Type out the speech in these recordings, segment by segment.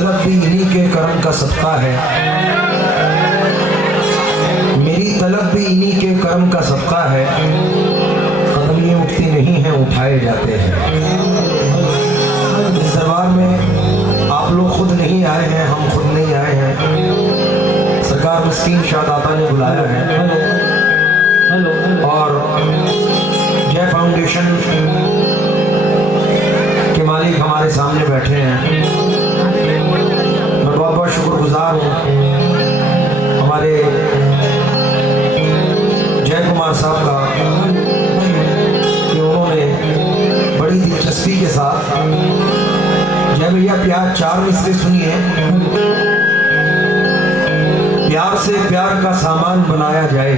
तलब भी इन्हीं के करम का सदका है, मेरी तलब भी इन्हीं के करम का सदका है। कदम ये उठती नहीं है, उठाए जाते हैं। इस दरबार में आप लोग खुद नहीं आए हैं, हम खुद नहीं आए हैं, सरकार मिस्कीन शाहदाता ने बुलाया है। और जय फाउंडेशन के मालिक हमारे सामने बैठे हैं। मैं बहुत बहुत शुक्रगुजार हूँ हमारे जय कुमार साहब का कि उन्होंने बड़ी दिलचस्पी के साथ, जय भैया प्यार 4 मिसरे सुनिए। प्यार से प्यार का सामान बनाया जाए,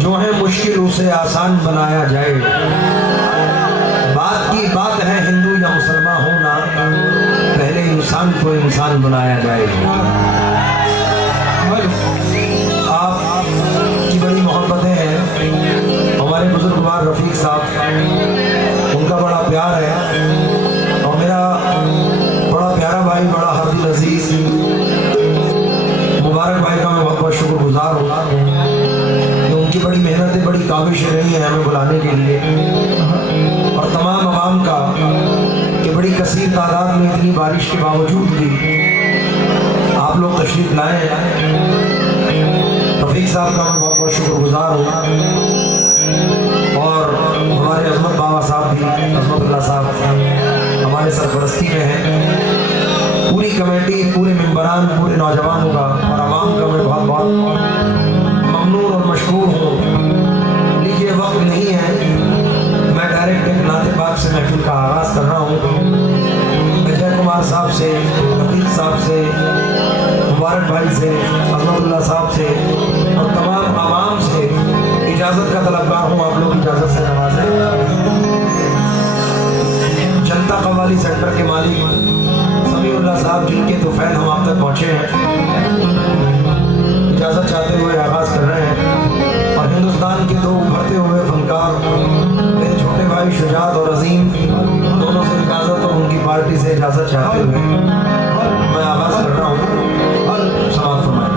जो है मुश्किल उसे आसान बनाया जाए। बात की बात है हिंदू या मुसलमान होना, पहले इंसान को इंसान बनाया जाए। आप की बड़ी मोहब्बतें हैं। हमारे बुजुर्गवार रफीक साहब, उनका बड़ा प्यार है। और मेरा बड़ा प्यारा भाई, बड़ा हरदिल अजीज मुबारक भाई का मैं बहुत बहुत शुक्रगुजार हूँ। उनकी बड़ी मेहनतें, बड़ी काविशें रही हैं हमें बुलाने के लिए। और तमाम आवाम का कि बड़ी कसीर तादाद में इतनी बारिश के बावजूद भी आप लोग तशरीफ लाए हैं। रफीक साहब का मैं बहुत बहुत शुक्रगुजार हूँ। और हमारे अजमत बाबा साहब भी, अजमतुल्लाह साहब हमारे सरपरस्ती में हैं। पूरी कमेटी, पूरे मेंबरान, पूरे नौजवानों का और आवाम का मैं बहुत बहुत ममनून और मशकूर हूँ। लीजिए, वक्त नहीं है, मैं डायरेक्ट एक नाते बात से महफिल का आगाज़ कर रहा हूँ। मैं जय कुमार साहब से, रफीक साहब से, मुबारक भाई से, अजमतुल्लाह साहब से और तमाम आवाम से इजाज़त का तलबगार हूँ। आप लोग इजाज़त से नवाजें। जनता कव्वाली सेंटर के मालिक समीउल्लाह साहब, जिनके तोफ़ैल हम आप तक पहुँचे हैं, इजाज़त चाहते हुए आगाज़ कर रहे हैं। और हिंदुस्तान के 2 उभरते हुए फनकार, मेरे छोटे भाई शुजात और अजीम, दोनों से इजाज़त और उनकी पार्टी से इजाज़त चाहते हुए मैं आगाज़ कर रहा हूँ। समाप्त फरमाएं।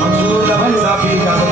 मंसूरुल्लाह भाई साहब की इजाज़त।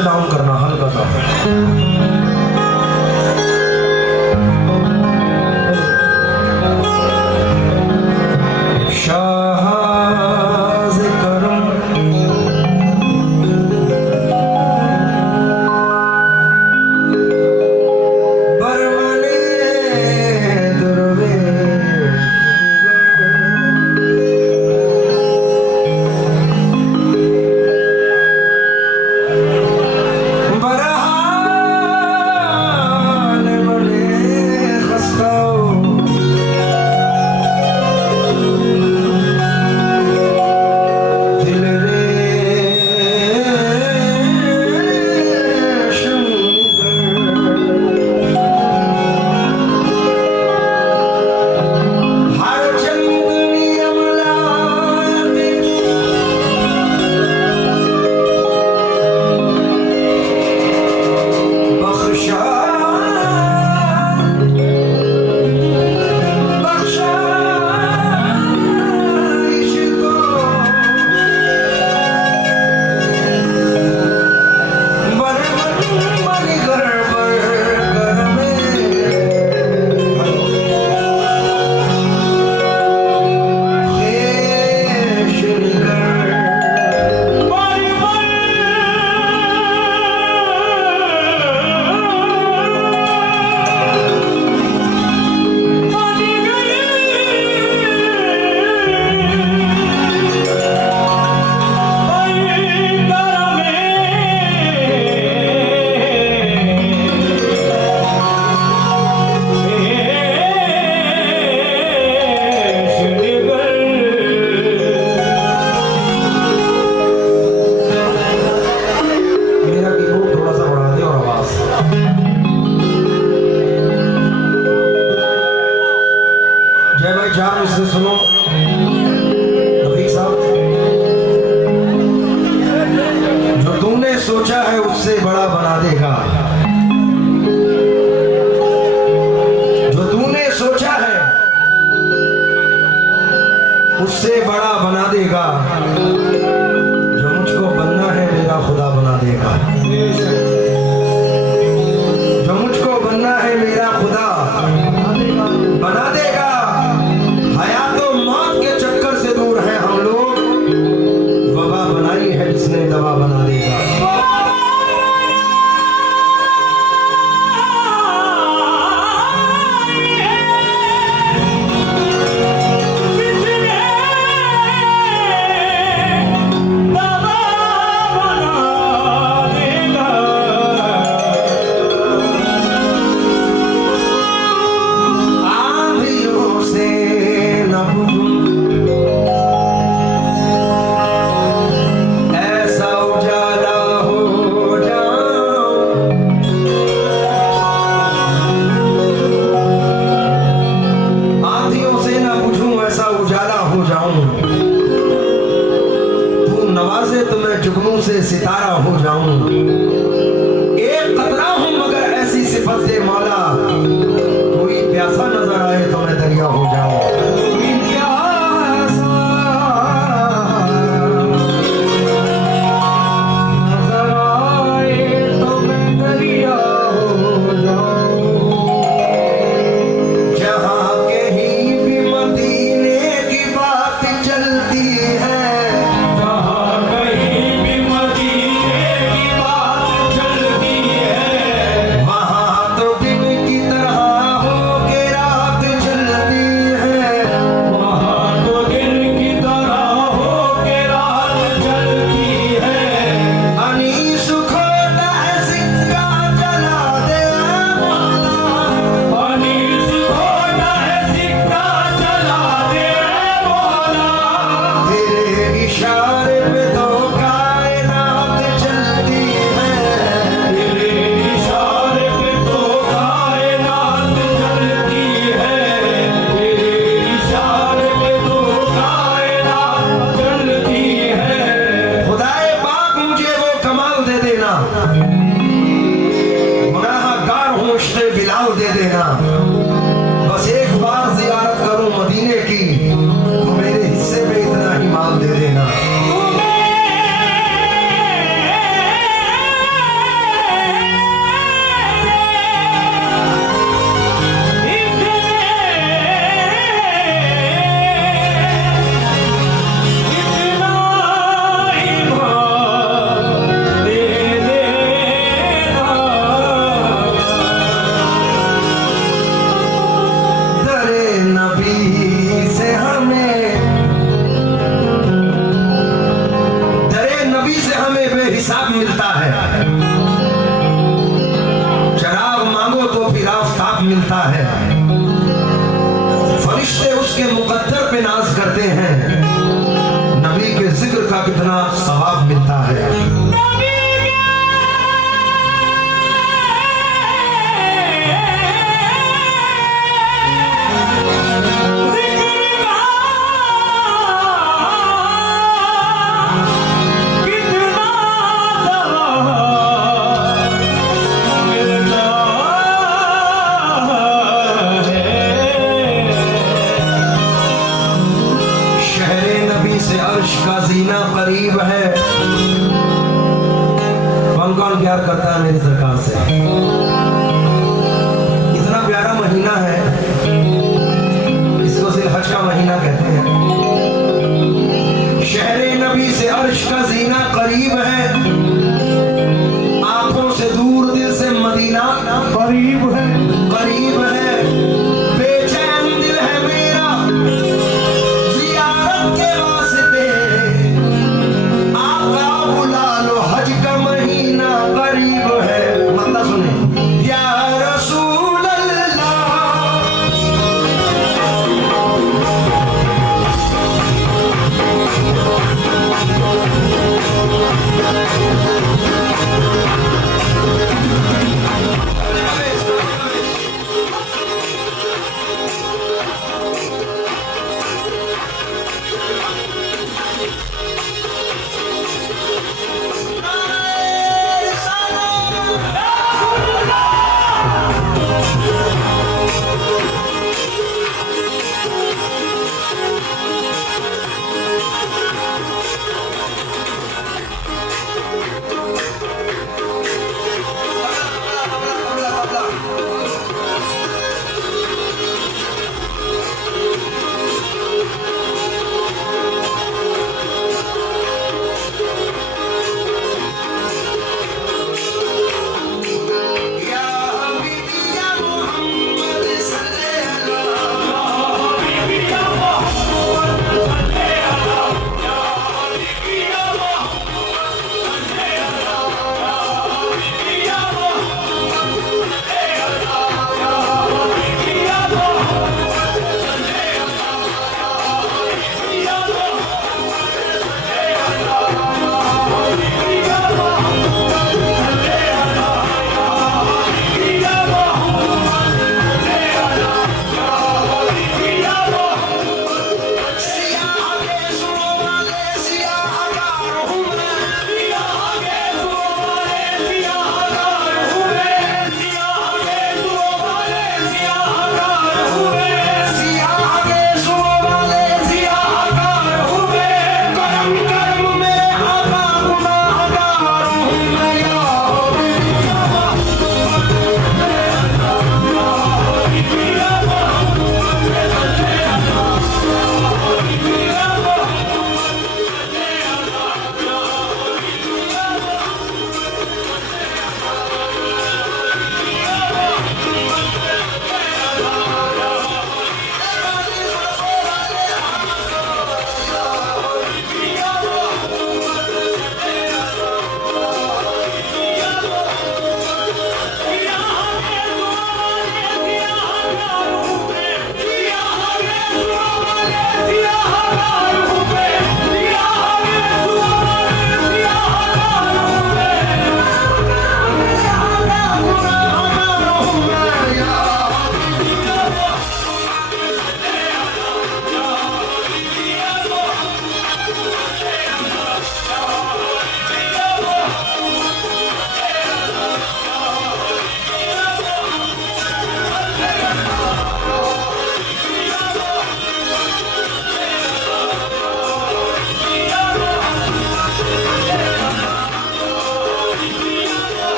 से डाउन करना हल्का सा। उससे बड़ा बना देगा। जो तूने सोचा है उससे बड़ा बना देगा। जो मुझको बनना है मेरा खुदा बना देगा। जो मुझको बनना है मेरा खुदा बना देगा। हयात तो मौत के चक्कर से दूर है हम लोग। वबा बनाई है जिसने दवा बना देगा। जुगनू से सितारा हो जाऊं। एक कतरा हूं मगर ऐसी सिफत से मौला, कोई प्यासा नजर आए तो मैं दरिया हो जाऊं। गुनाहगार हूं मुझसे बिलाव दे देना। बस एक बार जियारत करूं मदीने की तो मेरे हिस्से में इतना ही माल दे देना। चराग मांगो तो फिर आफताब मिलता है। फरिश्ते उसके मुकद्दर पे नाज करते हैं। नबी के जिक्र का कितना सवाब मिलता है। जीना करीब है। कौन कौन प्यार करता है मेरी सरकार से? इतना प्यारा महीना है, इसको जिलहज का महीना कहते हैं। शहरे नबी से अर्श का जीना करीब है। आंखों से दूर दिल से मदीना करीब है, करीब है। बेचैन दिल है मेरा जियारत के वास्ते। करीब है। मतलब सुने या रसूल अल्लाह।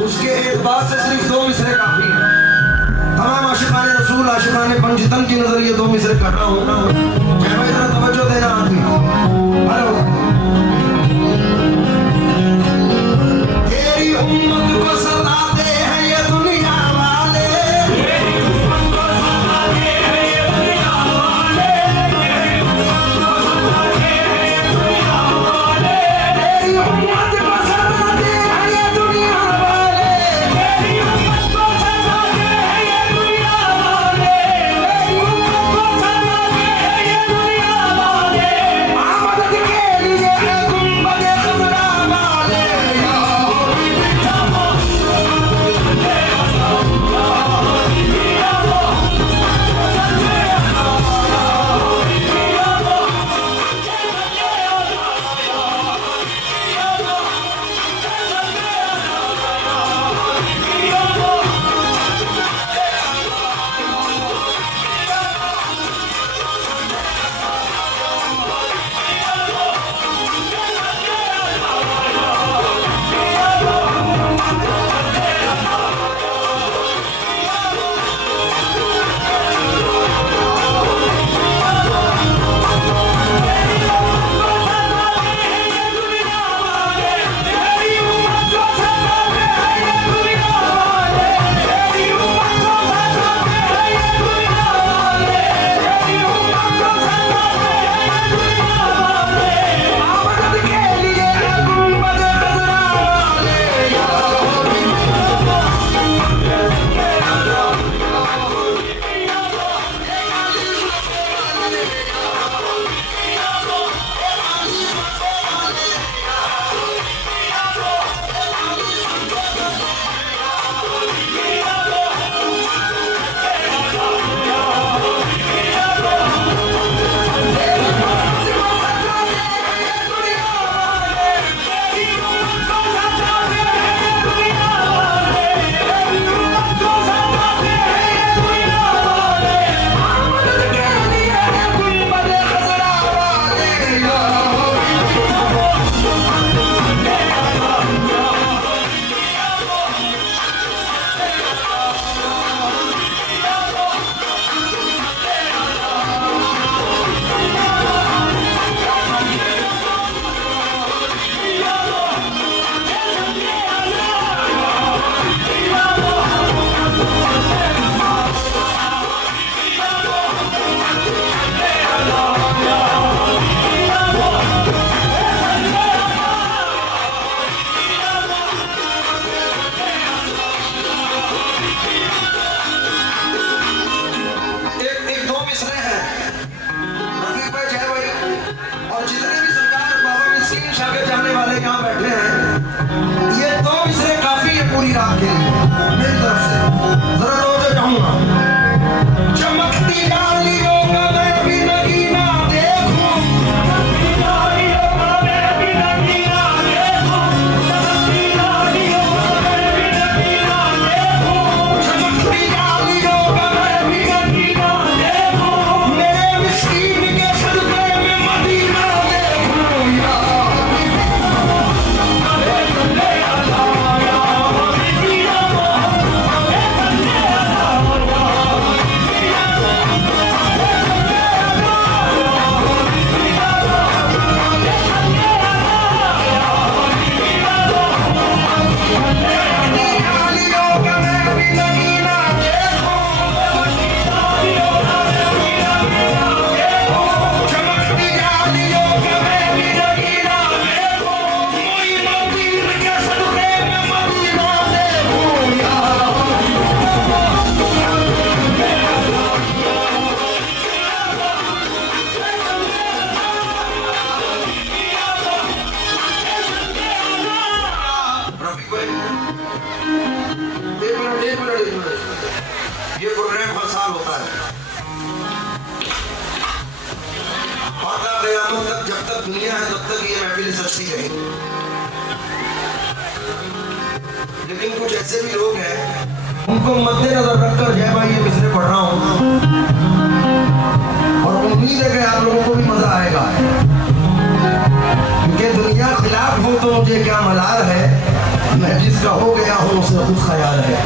उसके एतबार से सिर्फ 2 मिसरे काफी है। तमाम आशिकाने रसूल आशिकाने पंजतन की नजर ये 2 मिसरे कर रहा हूँ। भाई जरा तवज्जो देना आदमी। हेलो, तेरी उम्मत को सताते हैं ये तक दुनिया है तब तक ये महफिल सस्ती रहेगी। लेकिन कुछ ऐसे भी लोग हैं, उनको मद्देनजर रखकर जय भाई ये मिसरे पढ़ रहा हूँ और उम्मीद है कि आप लोगों को भी मजा आएगा, क्योंकि दुनिया खिलाफ हो तो मुझे क्या मलाल है, मैं जिसका हो गया हूँ उसे खुद ख्याल है।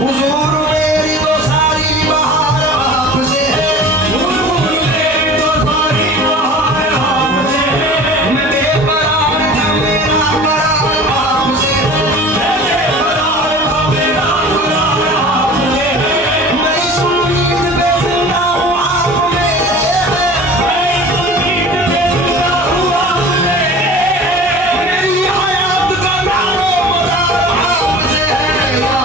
हुजूर मेरी तो सारी बहार आपसे है, हुजूर मेरी तो सारी बहार आपसे है, मैं बेकरार था मेरा करार आपसे है, मैं बेकरार था मेरा करार आपसे है, मैं इस उम्मीद पे जिंदा हूँ आप मेरे हैं, मैं इस उम्मीद पे जिंदा हूँ आप मेरे हैं, मेरी हयात का दारो मदार आपसे है या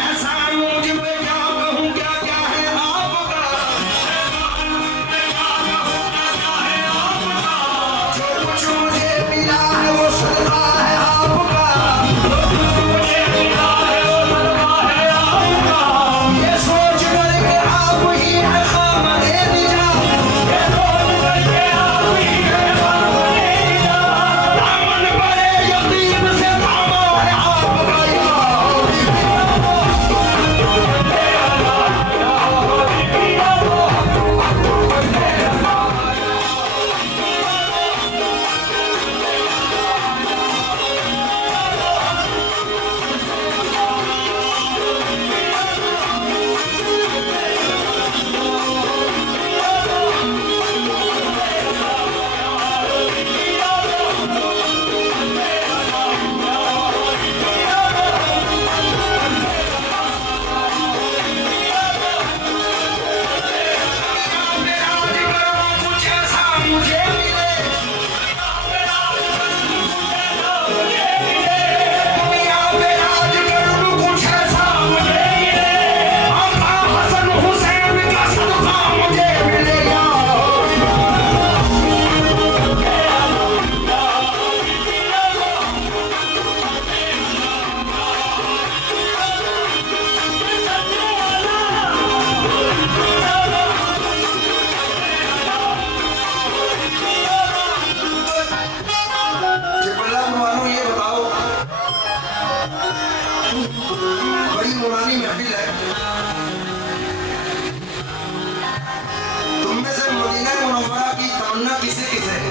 ऐसा मुझ पे क्या कहूँ क्या क्या है आपका, जो कुछ मुझे मिला है वो सदका है आपका, जो कुछ मुझे मिला है वो सदका है आपका, ये सोच कर के आप ही है खामदे निजात, ये सोच कर के आप ही है खामदे निजात, दामन बड़े यकीन से थामा है आपका या बड़ी नूरानी महफिल है, तुम में से मदीना मुनव्वरा की तमन्ना किसे किसे है?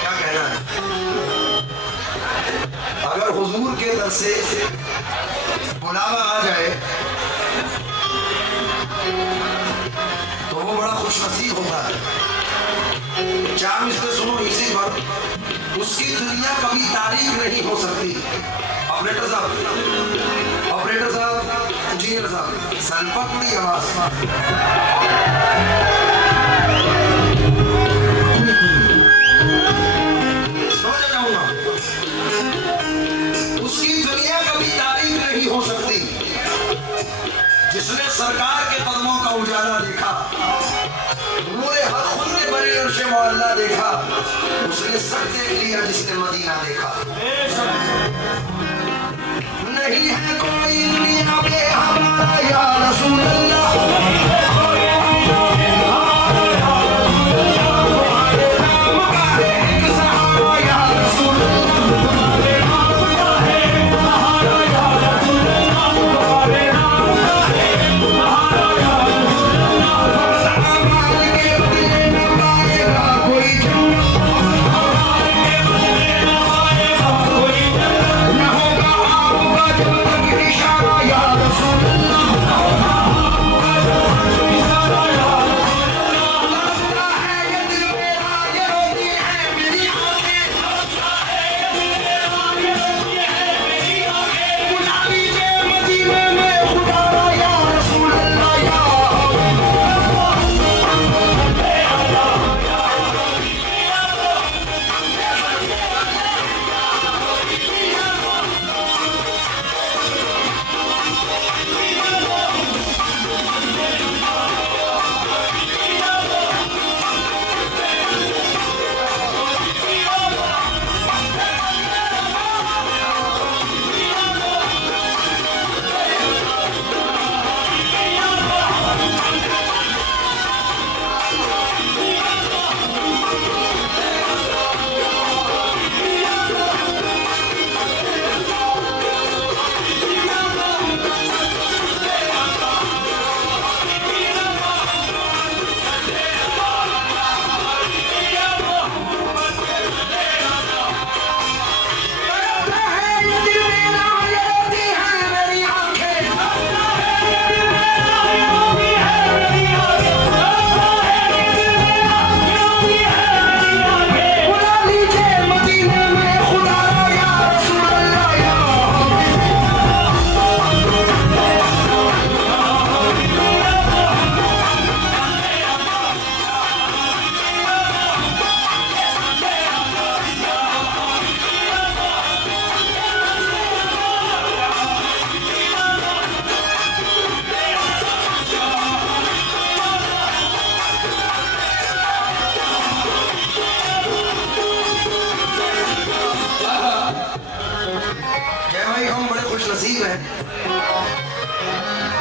क्या कहना है? अगर हुजूर के दर से बुलावा आ जाए तो वो बड़ा खुशनसीब होता है। चार इसमें सुनो इसी पर, उसकी दुनिया कभी तारीफ नहीं हो सकती। ऑपरेटर साहब, इंजीनियर साहब, सनपत की आवाज समझ जाऊंगा। उसकी दुनिया कभी तारीफ नहीं हो सकती जिसने सरकार के कदमों का उजाला देखा, नूरे हक खुद ने बड़ी अर्श मौला देखा, उसने सब देख लिया जिसने मदीना देखा। नहीं है कोई दुनिया पे हमारा या रसूल अल्लाह, या रसूल अल्लाह।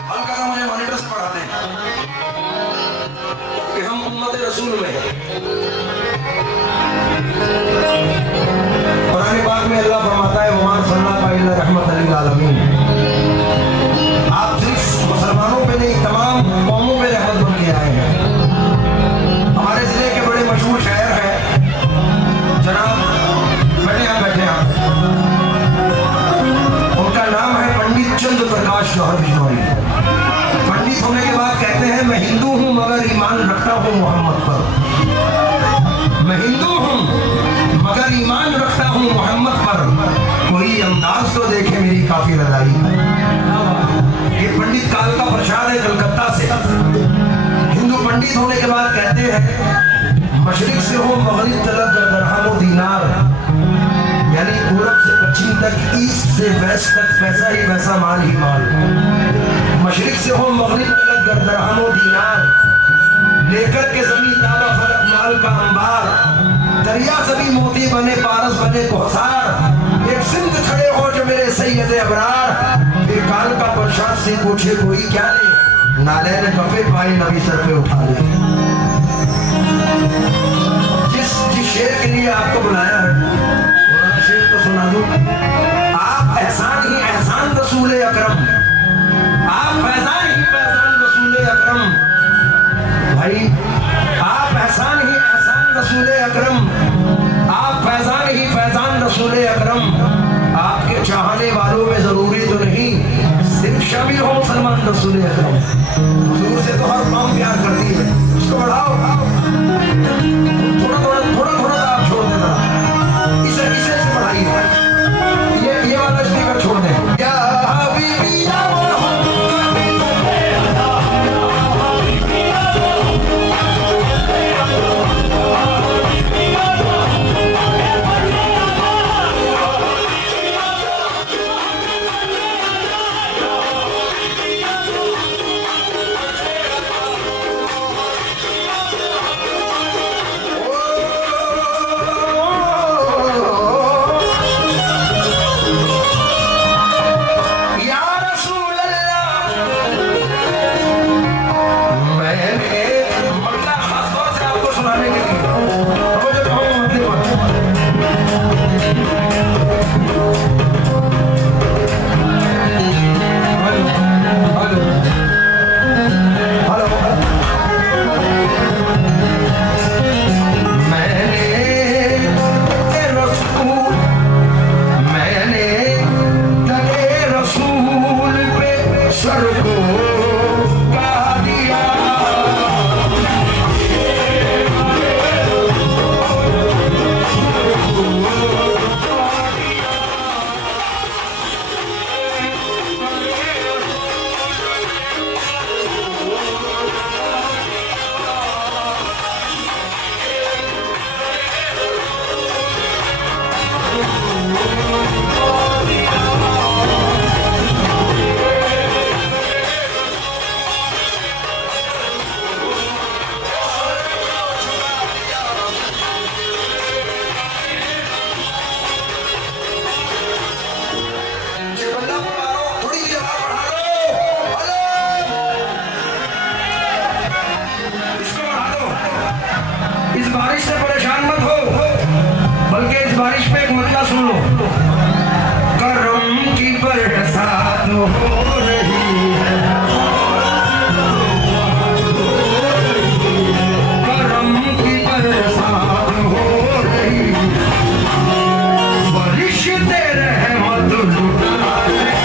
हल्का सा मुझे मॉनिटर से पढ़ाते हैं कि हम उम्मत रसूल में हैं। कुरान पाक में अल्लाह फरमाता है वमा सल्लल्लाहु अलैहि रहमतुल लिल आलमीन। आप सिर्फ मुसलमानों पे नहीं तमाम कौमों पे रहमत बन के आए हैं। हमारे जिले के बड़े मशहूर शायर हैं जनाब, बैठे हैं, उनका नाम है पंडित चंद्र प्रकाश जौहर बिजनौरी। पंडित होने के बाद कहते हैं मैं हिंदू हूं मगर ईमान रखता हूं मोहम्मद पर। मैं हिंदू हूं मगर ईमान रखता हूं मोहम्मद पर। कोई अंदाज तो देखे मेरी काफी लड़ाई। ये पंडित काल का प्रसाद है कलकत्ता से। हिंदू पंडित होने के बाद कहते हैं मशरिक से हो मगरिब तलक दरहम दीनार, यानी पूरब से पश्चिम तक, ईस्ट से वेस्ट तक पैसा ही पैसा, माल ही माल। मशरिक से हो मगरिब तलक दरहम दीनार, लेकर के जमीन ताबा फलक माल का अंबार। दरिया सभी मोती बने पारस बने कोसार, एक सिंध खड़े हो जो मेरे सैयद अबरार। फिर काल का प्रसाद से पूछे कोई क्या ले, नाले ने कफे पाए नबी सर पे उठा ले। जिस शेर के लिए आपको बुलाया है शेर तो सुना दूं। आप एहसान ही एहसान रसूल अकरम, आप फैजान ही फैजान रसूल अकरम। भाई आप एहसान ही एहसान रसूल अकरम, आप फैजान ही फैजान रसूल अकरम। आपके चाहने वालों में जरूरी तो नहीं सिर्फ शामिल हो मुसलमान रसूल अकरम। हुजूर से तो हर कौम प्यार करती है, उसको बढ़ाओ। थोड़ा थोड़ा थोड़ा थोड़ा आप छोड़ देना, इसे से बढ़ाइए। ये वाला स्पीकर छोड़ दें। या हबीबी या बारिश पे एक मतला सुन लो। करम की बरसात हो रही है, करम की बरसात हो रही है, बारिश दे रहमत लुटा रहे।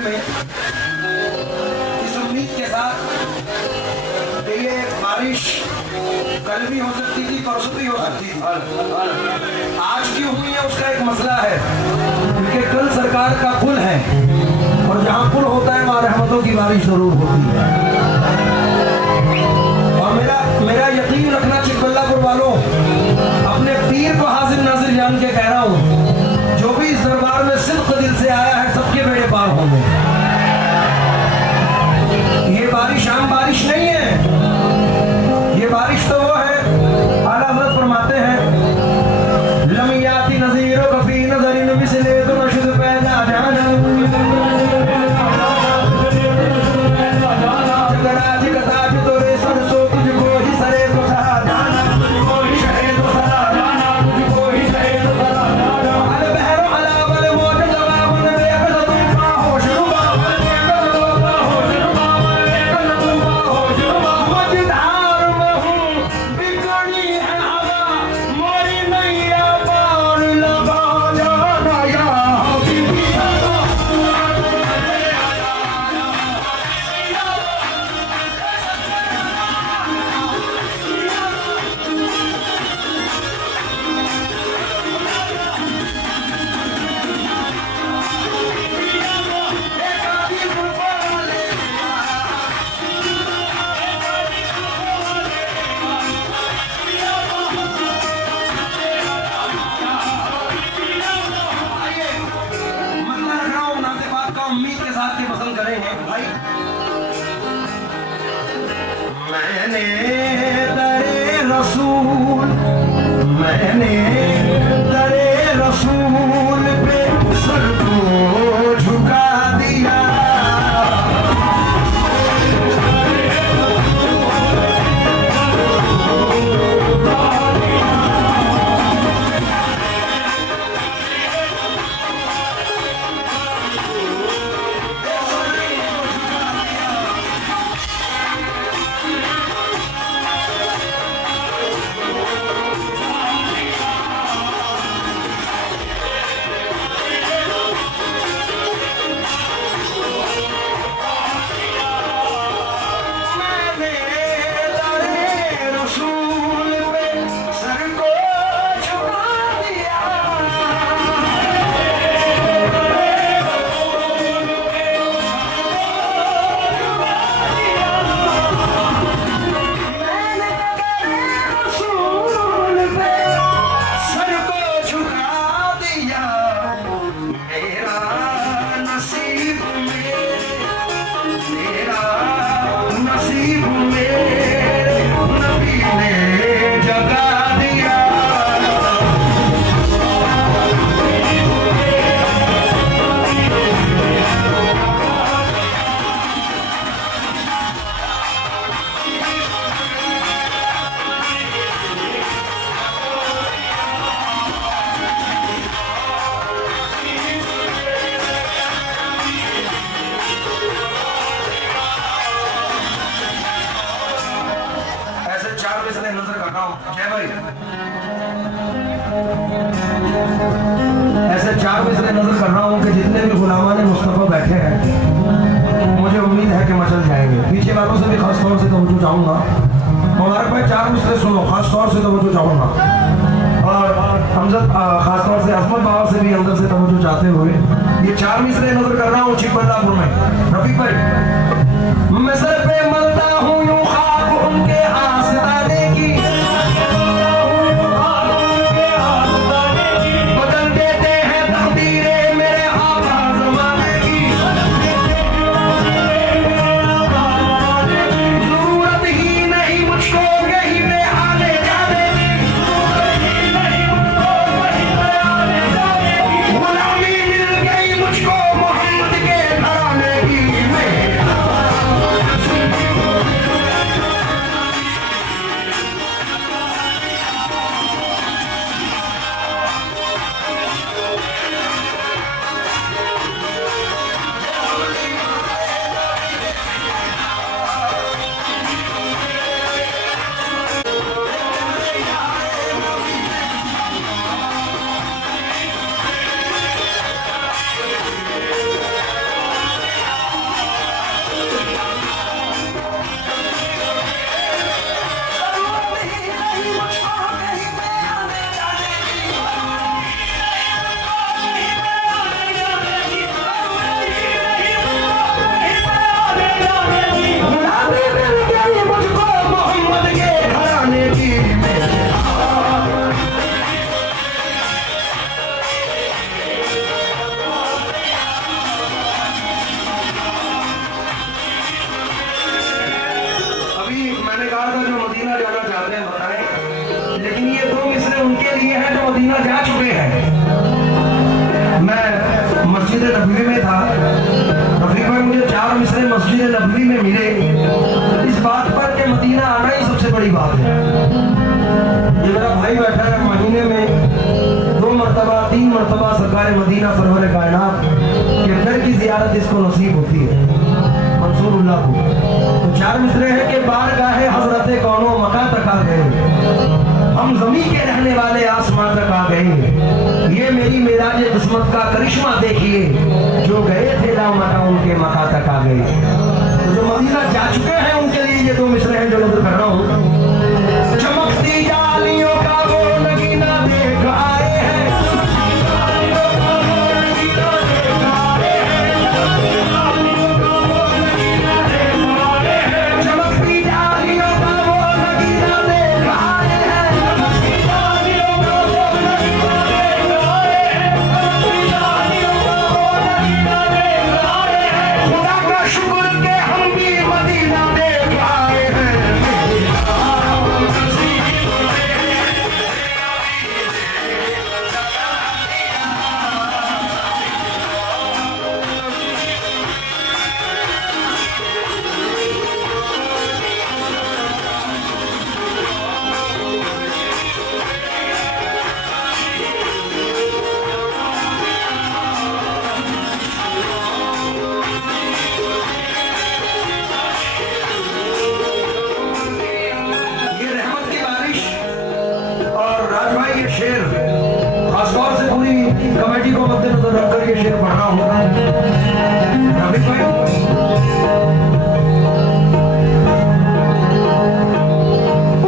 में इस उम्मीद के साथ कि ये बारिश कल भी हो सकती थी, परसों भी हो सकती थी, आज क्यों हुई है उसका एक मसला है, क्योंकि कल सरकार का पुल है और जहाँ पुल होता है वहाँ रहमतों की बारिश जरूर होती है। और मेरा यकीन रखना चिकबल्लापुर वालों, अपने पीर को हाजिर नाजिर जान के कह रहा हूँ, जो भी इस दरबार में सिर्फ दिल से आया है सबके बेड़े पार होंगे। ये बारिश आम बारिश नहीं है, ये बारिश तो वो है, आला हज़रत फरमाते हैं लमियाती नज़ीरो कफी नज़रिन मिसले तो नशुद पैदा जाना जगराज कताज तोरे सरसो तुझको ही सरे तो सरा जाना, तुझको ही शहे तो सरा जाना, तुझको ही शहे तो सरा जाना। अल बहरो अला वल मौज जवाब ने बेकल तूफा होश रुबा, बेकल तूफा होश रुबा, बेकल तूफा होश रुबा। मझधार में हूँ बिगड़ी है हवा, मोरी नैया पार लगा जाना या हबीबी उम्मीद के साथ ये पसंद करेंगे भाई। मैंने दरे रसूल, मैंने दरे रसूल पे सर को झुका दिया, नजर कर रहा हूं। जय भाई, ऐसे 4 बजे से नजर कर रहा हूं कि जितने भी गुलामा ने मुस्तफा बैठे हैं, मुझे उम्मीद है कि मचल जाएंगे। पीछे वालों से भी खास तौर से तवज्जो चाहूंगा, मुबारक भाई 4 मिसरे सुनो, खास तौर से तवज्जो चाहूंगा, और हमजद खास तौर से अजमत बाबा से भी अंदर से तवज्जो चाहते हुए ये 4 मिसरे नजर कर रहा हूँ चिकबल्लापुर में। रफीक भाई, मैं सर पे मलता हूँ यूं खाक उनके आस्ताने की, बदल देते हैं तकदीरें मेरे आका ज़माने की, जरूरत ही नहीं मुझको कहीं पे आने जाने की, गुलामी मिल गई मुझको मोहम्मद के घराने की। चुके हैं। मैं मस्जिद नबवी में था, रफीक भाई मुझे 4 मिसरे मस्जिद नबवी में मिले, इस बात पर कि मदीना आना ही सबसे बड़ी बात है। ये मेरा भाई बैठा है, महीने में 2 मरतबा 3 मरतबा सरकार मदीना सरवर कायनात के घर की जियारत इसको नसीब होती है, मंसूरुल्लाह को। तो 4 मिसरे हैं कि बारगाहे हजरत कौनो मका तक आ गए, हम जमीन के रहने वाले आसमान तक आ गए। ये मेरी मेराज किस्मत का करिश्मा देखिए, जो गए थे लामका उनके मका तक आ गए। तो जो मदीना जा चुके हैं उनके लिए ये 2 मिसरे हैं जो नजर कर रहा हूँ। चमकती जालियों का वो नगीना देख आए हैं, शेर खासतौर से पूरी कमेटी को मद्देनजर रखकर ये शेर पढ़ रहा हूँ। रफीक भाई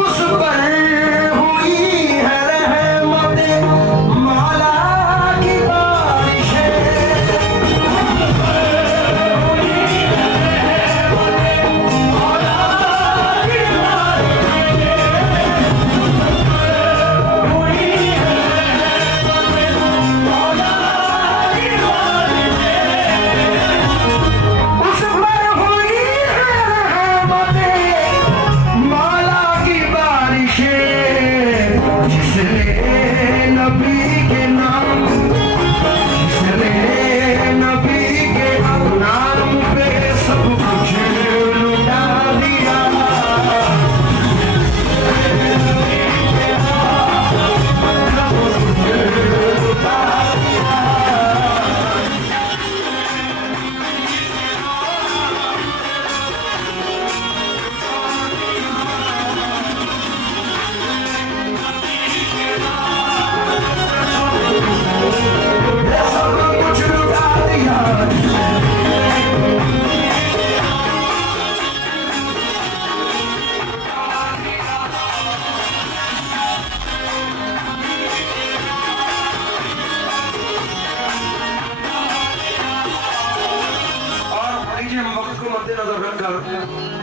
उस पर हुई है रहमत माला की बारिशें,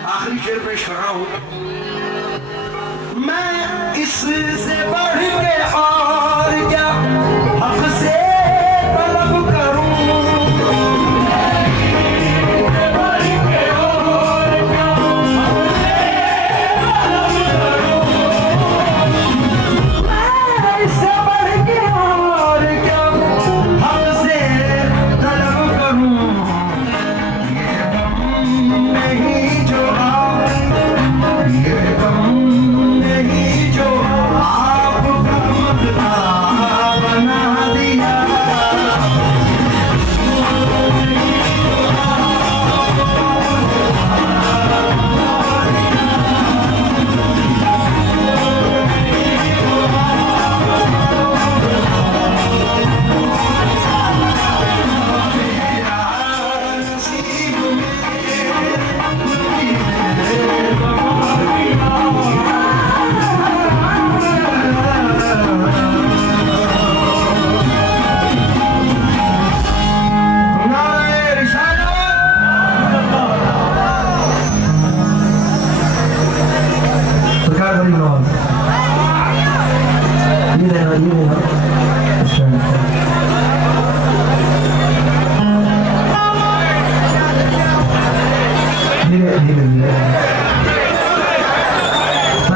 आखिरी शेर पेश कर रहा हूं। मैं इससे बढ़ के और क्या हक से तलब करूं,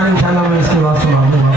इंशाल्लाह मैं इसके बाद सुना दूंगा।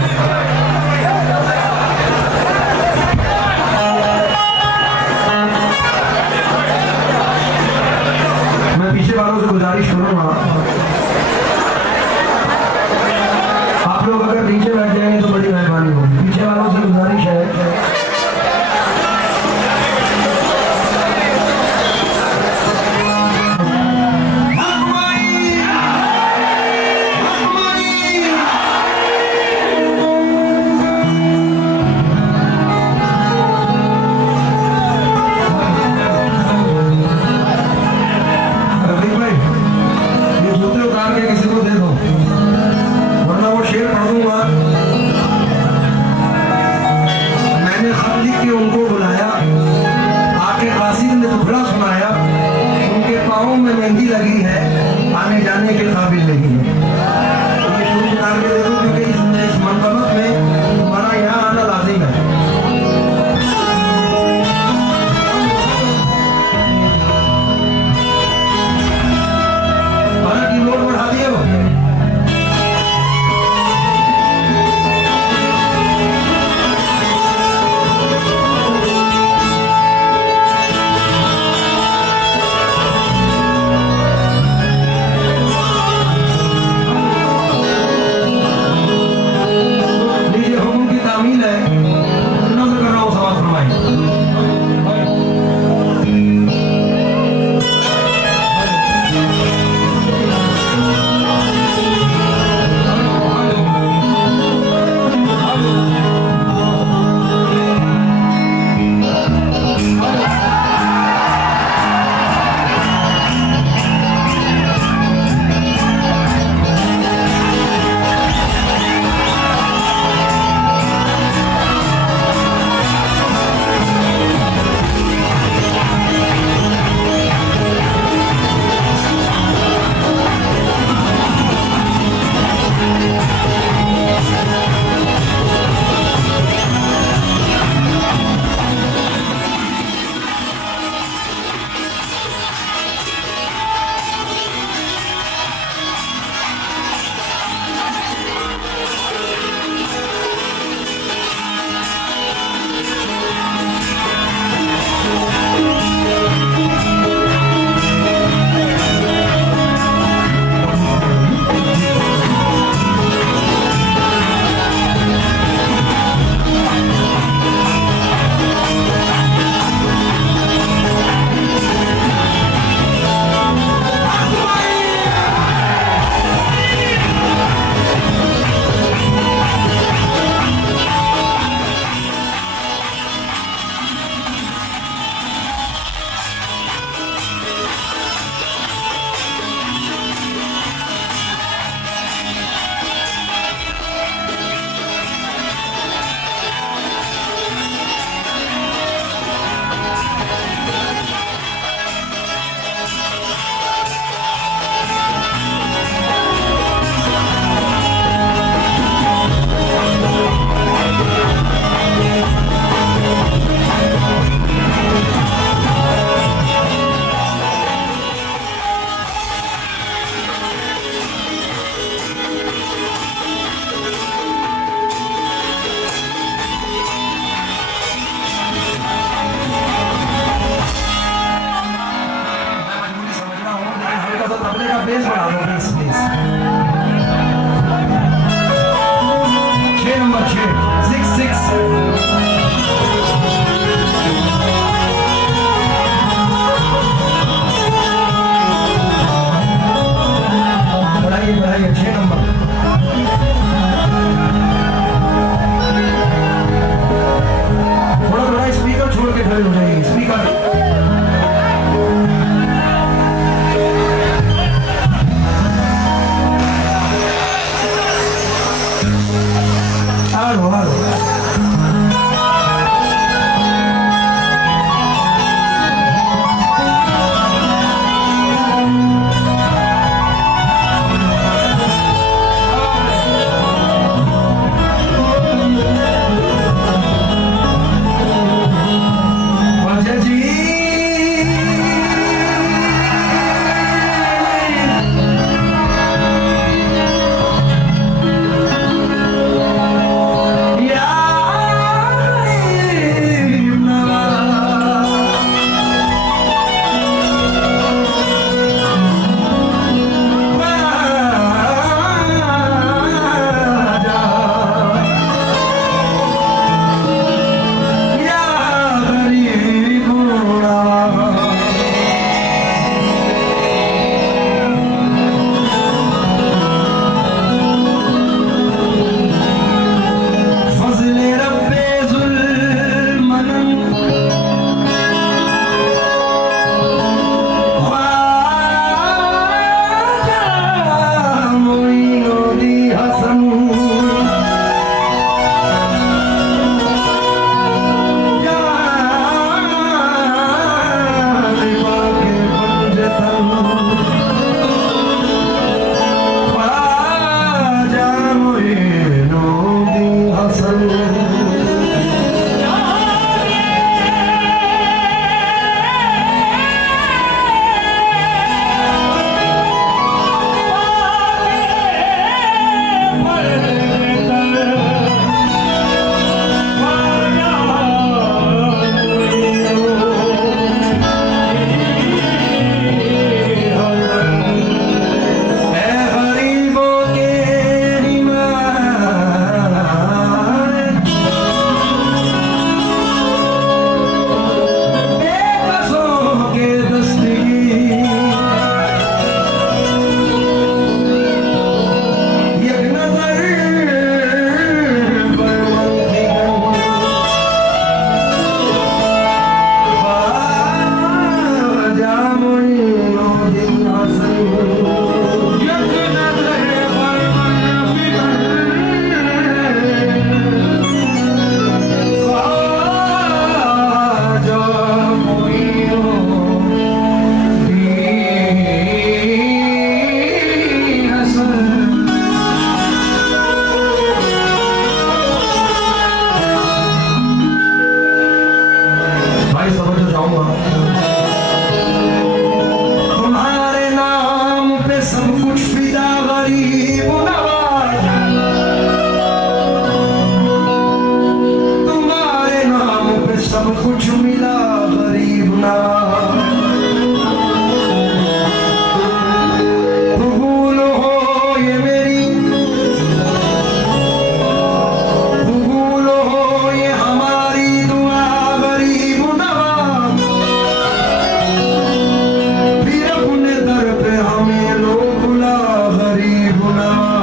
कुछ मिला गरीब नवाज। कबूल हो ये मेरी, कबूल हो ये हमारी दुआ गरीब नवाज। फिर अपने दर पे हमें लो बुला गरीब नवाज।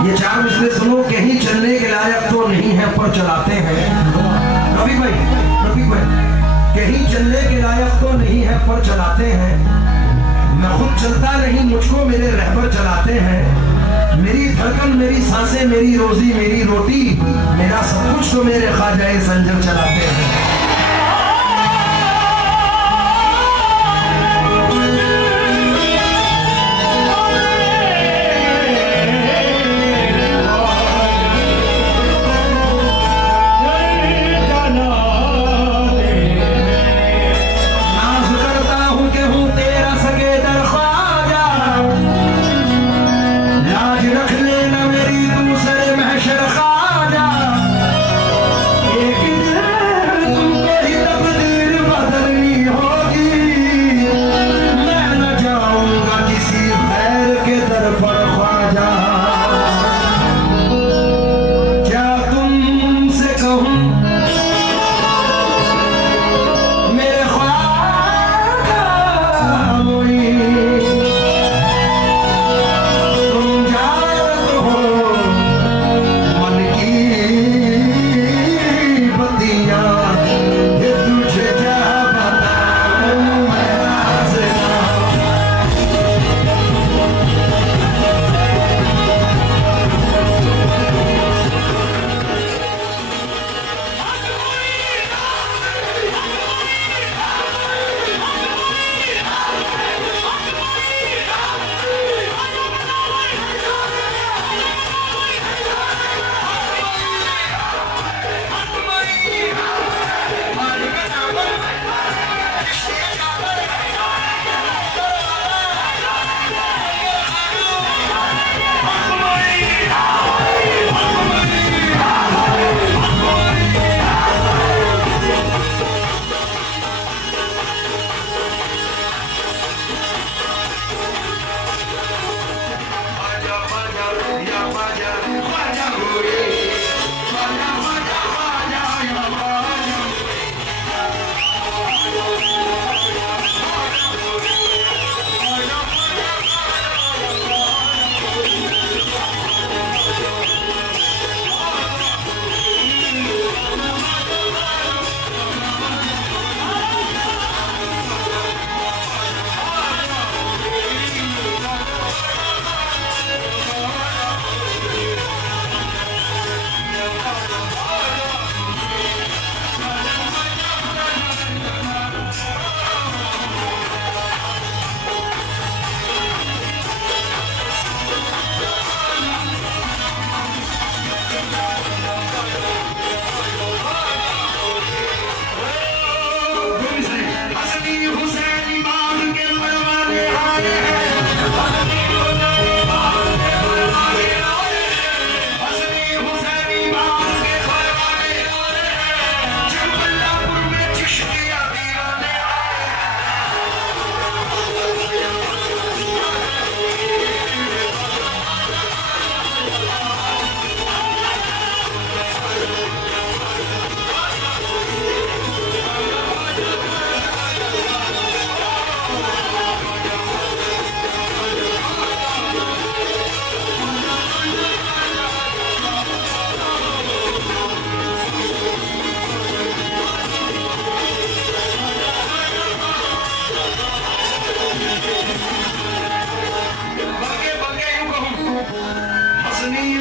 ये चार मिसरे सुनो, कहीं चलने के लायक तो नहीं है पर चलाते हैं। रफीक भाई कहीं चलने के लायक तो नहीं है पर चलाते हैं। मैं खुद चलता नहीं, मुझको मेरे रहबर चलाते हैं। मेरी धड़कन, मेरी सांसें, मेरी रोजी, मेरी रोटी, मेरा सब कुछ तो मेरे ख्वाजाए संजर चलाते हैं।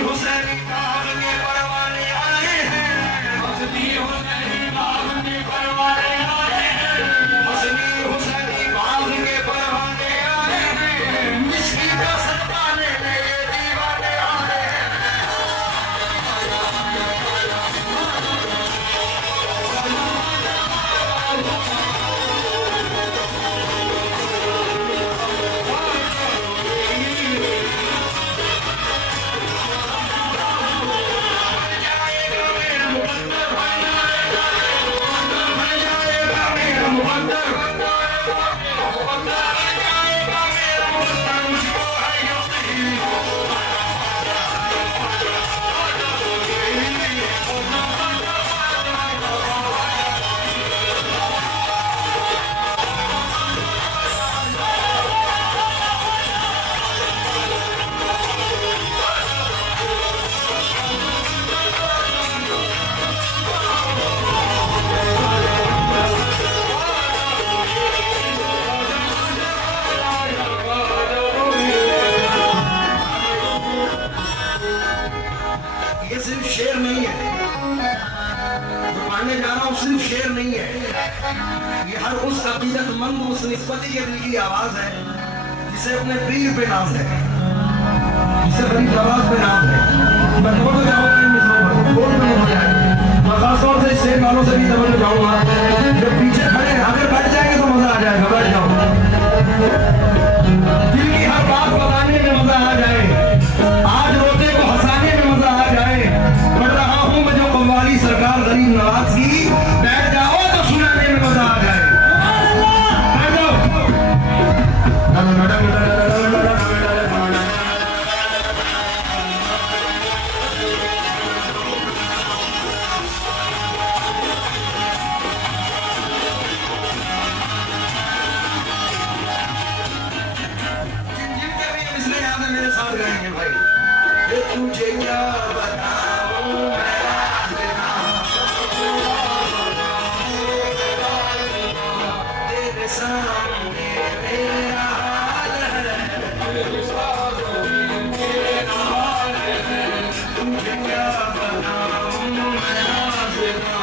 हुसैनी बाग के परवाने आए हैं, हसनी हुसैनी बाग के परवाने आए हैं, हसनी हुसैनी बाग के परवाने आए हैं, मिश्री का सरकाने में ये दीवाने आए हैं। ये सिर्फ शेर नहीं है जो पढ़ने जा रहा हूँ, सिर्फ शेर नहीं है, ये हर उस अकीदतमंद उस निस्बती के दिल की आवाज है जिसे अपने पीर पे नाज है, जिसे बड़ी आवाज पे नाज है। मैं बोल जाऊंगा इन मिसरों पर, बोल में हो जाएगा। मैं खासतौर से शेर गानों से भी तवज्जो चाहूंगा, जो पीछे खड़े हैं अगर बैठ जाएंगे तो मजा आ जाएगा, बैठ जाओ। दिल की हर बात बताने में मजा आ जाए, आज रोते को हंसाने में मजा आ जाए। पढ़ रहा हूँ मैं जो कव्वाली सरकार गरीब नवाज की, बैठ जाओ तो सुनाने में मजा आ जाए। बैठ जाओ। जिनके भी इसलिए याद है मेरे साथ गाएंगे भाई। ये तुझे क्या बताऊं मैं तेरे सामने मेरा हाल है, तेरे सामने मेरा हाल है। तुझे क्या बताऊं मैं नाज़िमा,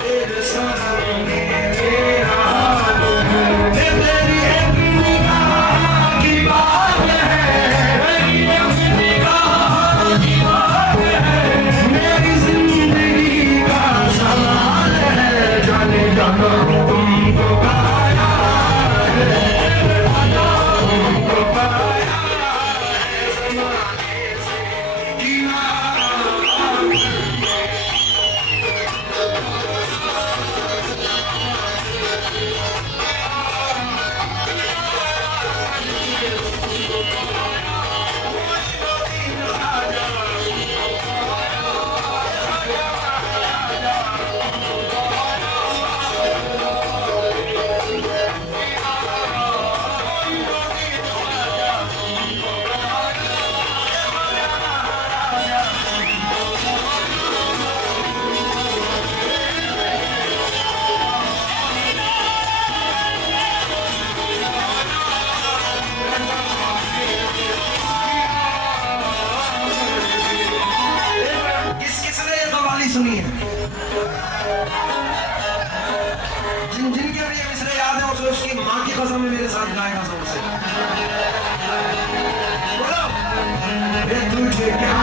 तेरे सामने मेरा हाल है। ये तेरी एक निगाह की बात है, मेरी एक निगाह की बात है, मेरी जिंदगी का सवाल है। जाने जाना तुमको पाया है, तुमको पाया है ज़माने से जीना। सुनी है, जिनके भी ये मिसरे याद है उसे उसकी माँ की कसम में मेरे साथ गाएगा जोर से। बोलो ये तुझे क्या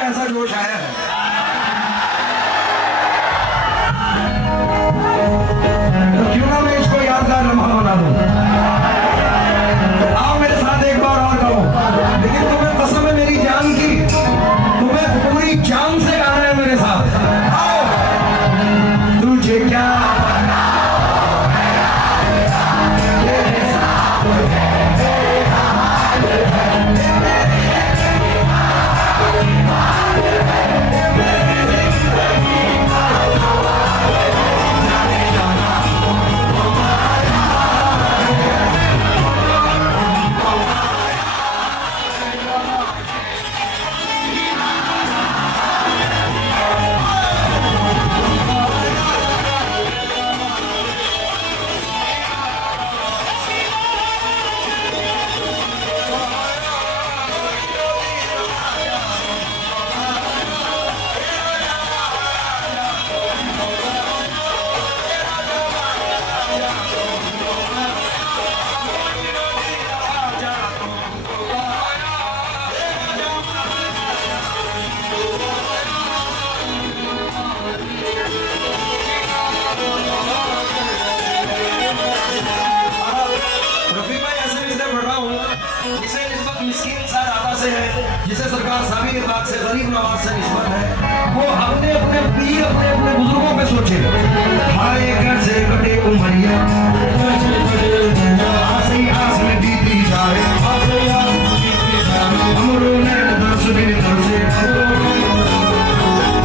ऐसा जोश आया है। तो क्यों ना ऐसे हैं जिसे सरकार साबिर बाग से गरीब नवाज से निस्बत है, वो अपने अपने पीर अपने अपने बुजुर्गों पे सोचे। हाय कैसे कटे उमरिया, आसे आस में बीती जाए, हमरो नैन दर्श बिन दर्शे,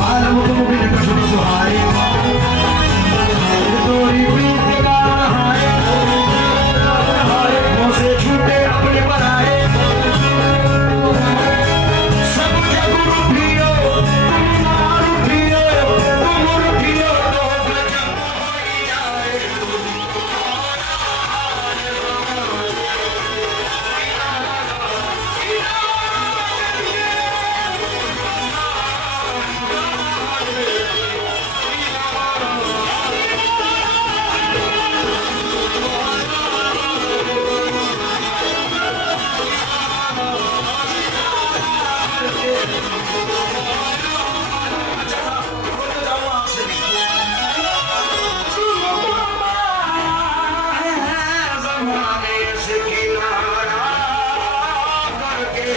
आलम तुम बिन कशुन सुहाए, तोरी प्रीत का हाय, मोसे छूटे अपने बनाए, सब जग रूठियो, तुम ना रूठियो, तुम रूठियो तो गजब होई जाए। ज़माने से किनारा करके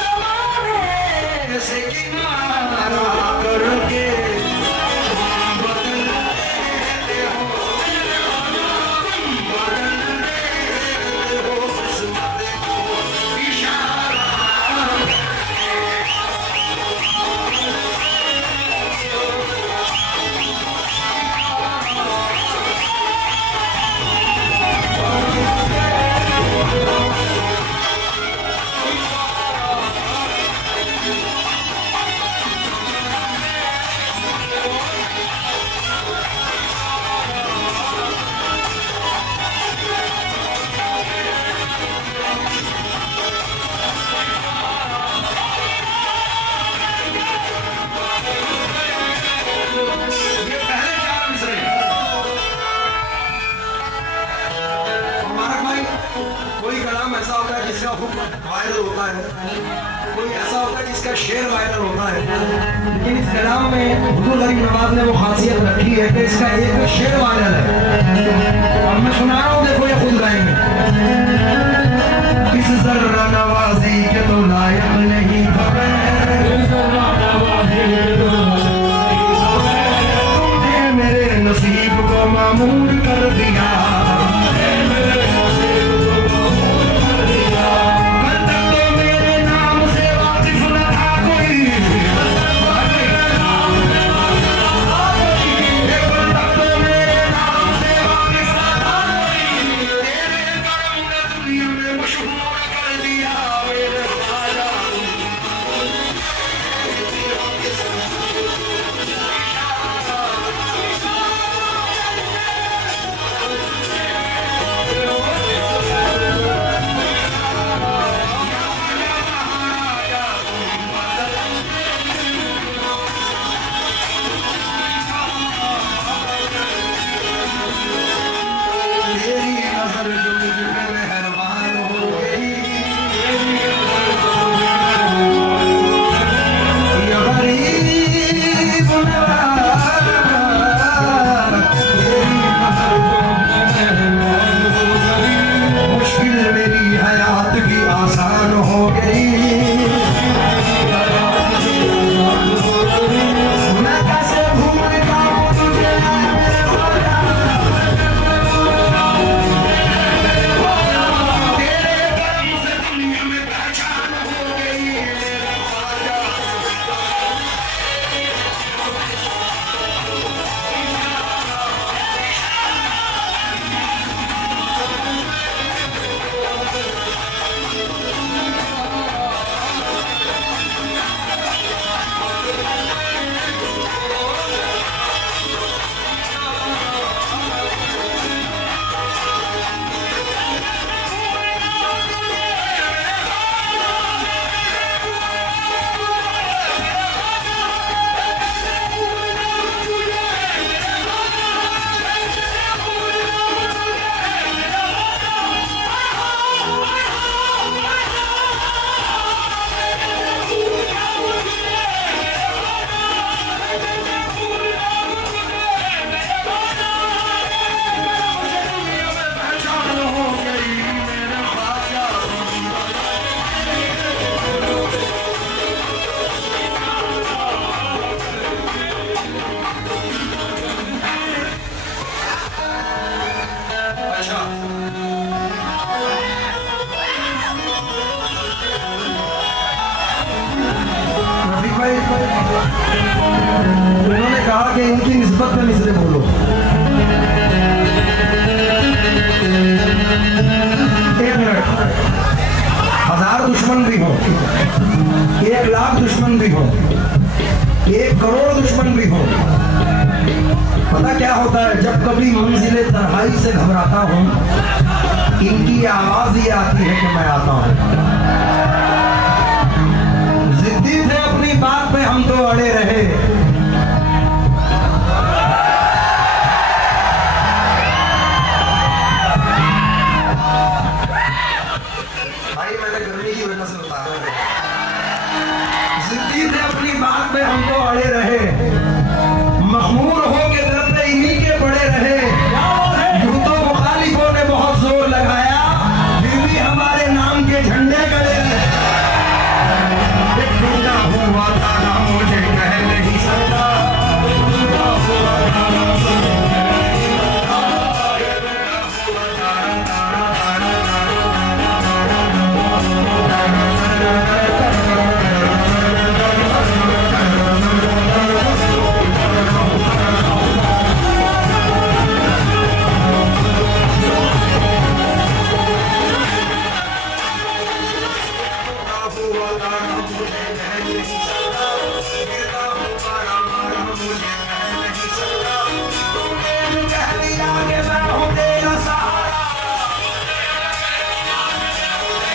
ज़माने से किनारा करके बदल देते हो, बदल देते हो किस्मत को इशारा। ये पहले 4 मिसरे। मुबारक भाई, कोई कलाम ऐसा होता है जिसका हुक्म वायरल होता है, कोई ऐसा होता है जिसका शेर वायरल होता है, लेकिन इस कलाम में हुजूर गरीब नवाज ने वो खासियत रखी है कि इसका एक शेर वायरल है। अब मैं सुना रहा हूँ, देखो ये खुद गाएंगे। इस जर्रा नवाजी के तो लायक नहीं खबर, तुमने मेरे नसीब को मामूल कर दिया, कल तक तो मेरे नाम से वाकिफ न था कोई, कल तक तो मेरे नाम से वाकिफ न था कोई, तेरे करम ने उन्होंने कहा कि इनकी निस्बत में मिसरे बोलो। एक मिनट, 1000 दुश्मन भी हो, 1 लाख दुश्मन भी हो, 1 करोड़ दुश्मन भी हो, पता क्या होता है, जब कभी मंजिले तन्हाई से घबराता हूं, इनकी आवाज ये आती है कि मैं आता हूं। जिद्दी थे अपनी बात पे, हम तो अड़े रहे। भाई मैंने गर्मी की वजह से बता रहा हूं, जिद्दी थे अपनी बात पे, हम तो अड़े रहे। मखमूर हो के दर पे इन्हीं के पड़े रहे। यूं तो मुखालिफों ने बहुत जोर लगाया, फिर भी हमारे नाम के झंडे गड़े रहे। एक टूटा हुआ तारा मुझे कह नहीं सकता, टूटा हुआ तारा मुझे कह नहीं सकता, टूटा हुआ तारा, तारा, तारा,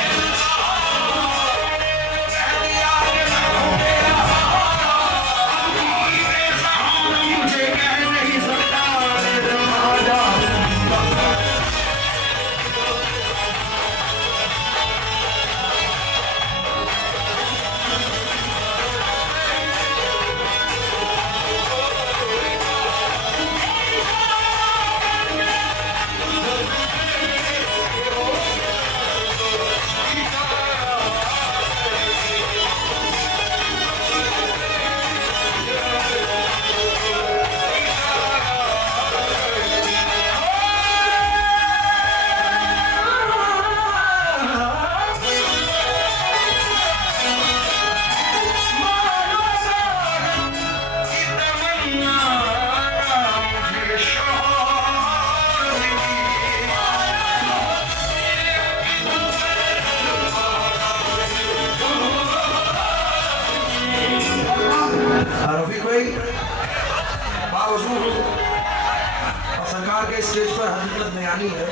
सरकार के स्टेज पर हकीकत बयानी है।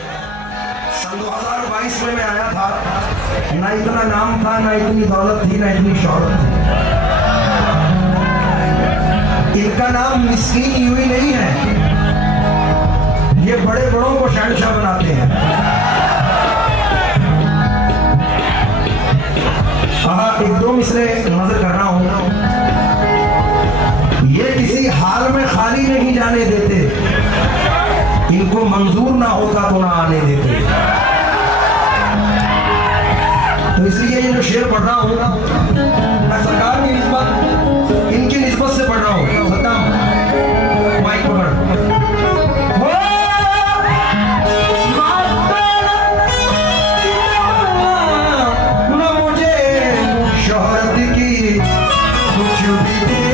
सन 2022 में मैं आया था, ना इतना नाम था, ना इतनी दौलत थी, ना इतनी शौहरत थी। इनका नाम मिस्कीन यूं ही नहीं है, ये बड़े बड़ों को शहंशाह बनाते हैं। हाँ, 1-2 मिसरे नजर कर रहा हूं। ये किसी हाल में खाली नहीं जाने देते, इनको मंजूर ना होता तो ना आने देते। तो इसलिए ये जो शेर पढ़ रहा हूं, मैं सरकार की निस्बत, इनकी निस्बत से पढ़ रहा हूं। सद्दाम, माइक पकड़। न मुझे शोहरत की कुछ भी दे,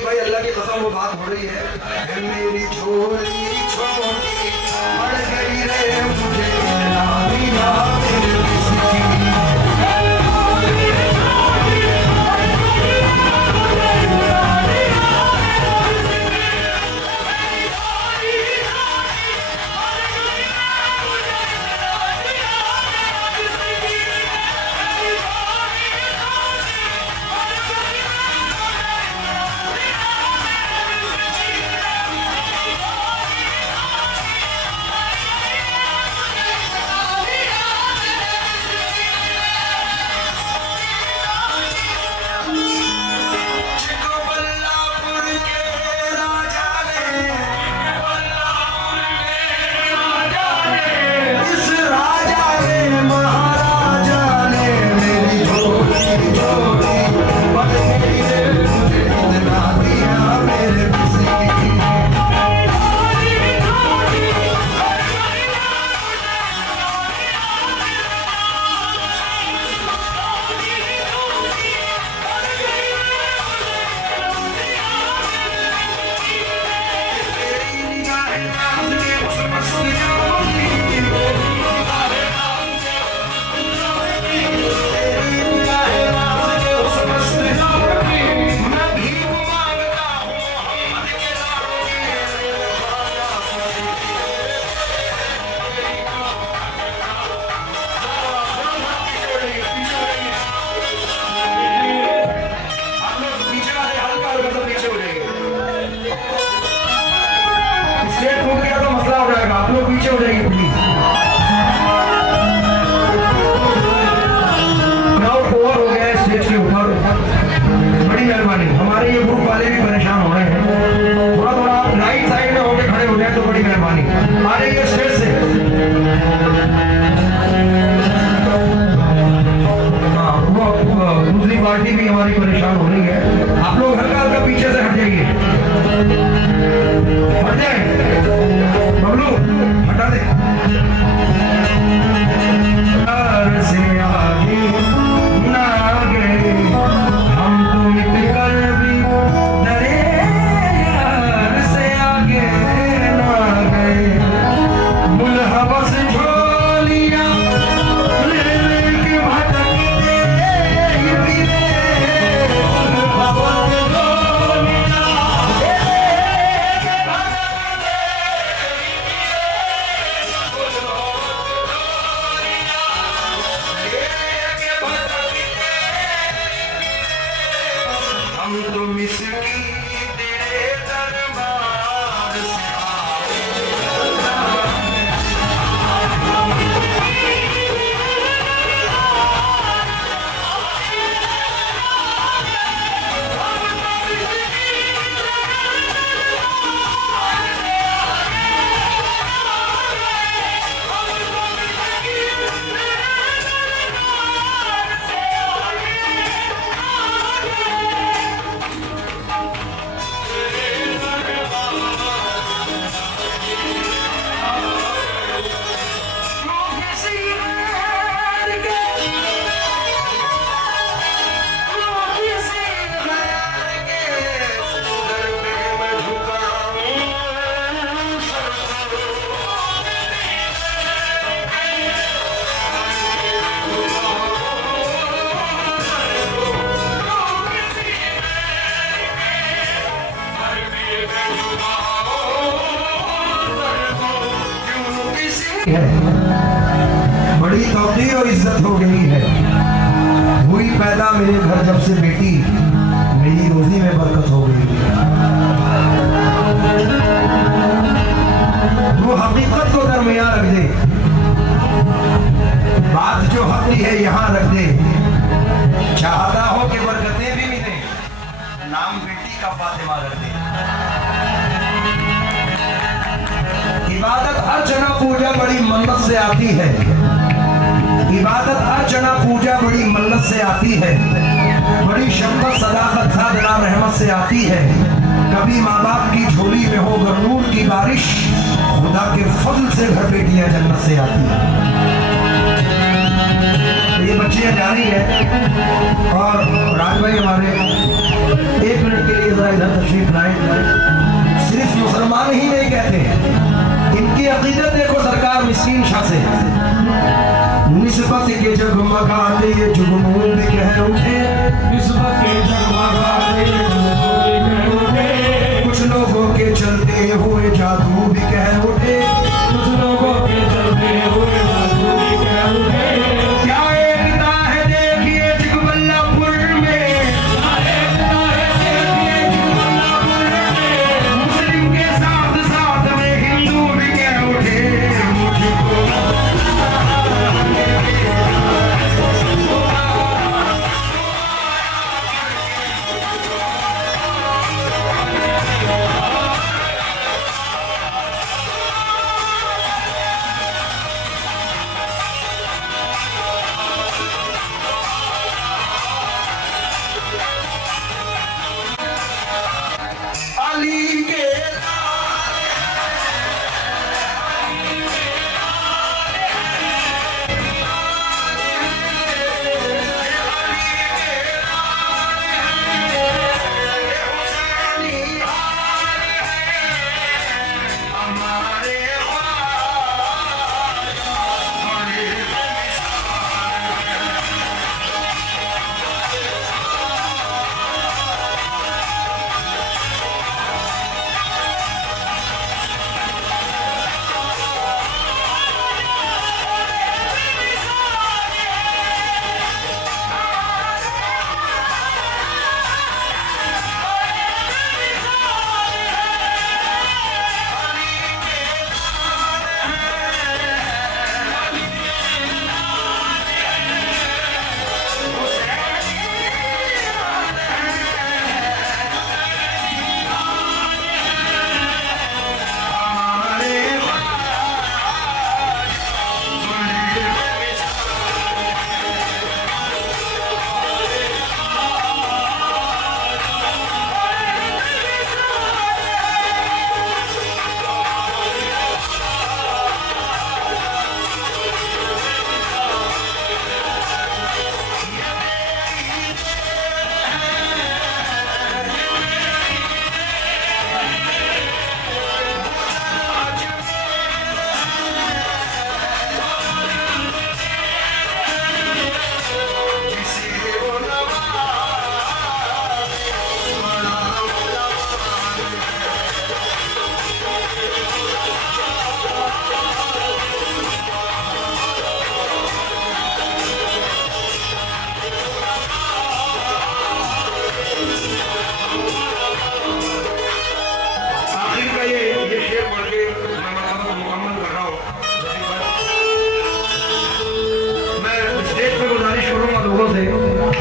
भाई अल्लाह की कसम वो बात हो रही है, मेरी झोली छोटी पड़ गई रे मुझे ना जानी है। आप लोग हल्का हल्का पीछे से हट जाइए, हट जाए बबलू, हटा दे। प्यार से आगे ना गए हम तो मिट कर भी डरे, यार से आगे ना गए मुलहवस झोलियां लेके भटकते फिरे, मुलहवस झोलियां लेके भटकते हम तो मिसकी तेरे दरबार से बड़ी तौकीर और इज्जत हो गई है। हुई पैदा मेरे घर जब से बेटी, मेरी रोजी में बरकत हो गई। वो हकीकत को दरमियान रख दे, बात जो हक की है यहाँ रख दे। चाहता हो कि बरकतें भी मिले, नाम बेटी का फातिमा रख दे। इबादत अर्चना पूजा बड़ी मन्नत से आती है, इबादत अर्चना पूजा बड़ी मन्नत से आती है, बड़ी शफ़क़त सदाकत सादना रहमत से आती है। कभी माँ बाप की झोली में हो गरूर की बारिश, खुदा के फजल से घर बेटियां जन्नत से आती है। ये बच्चियां जा रही है और राज भाई हमारे 1 मिनट के लिए जरा इधर तशरीफ लाए। सिर्फ मुसलमान ही नहीं कहते, इनकी अकीदत देखो सरकार मिस्कीन शाह से। निस्बत के जगमगाते ये जुगनू भी कह उठे, निस्बत के जगमगाते ये जुगनू भी कह उठे, कुछ लोगों के चलते हुए जादू भी कह उठे, कुछ लोगों के चलते हुए जादू भी कह उठे। क्या एकता है देखिए चिकबल्लापुर में, क्या एकता है देखिए चिकबल्लापुर में, मुस्लिम के साथ साथ में हिंदू भी कह उठे, मुझको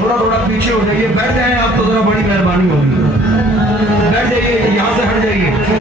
थोड़ा थोड़ा पीछे हो जाइए, बैठ जाए आप तो जरा, बड़ी मेहरबानी होगी।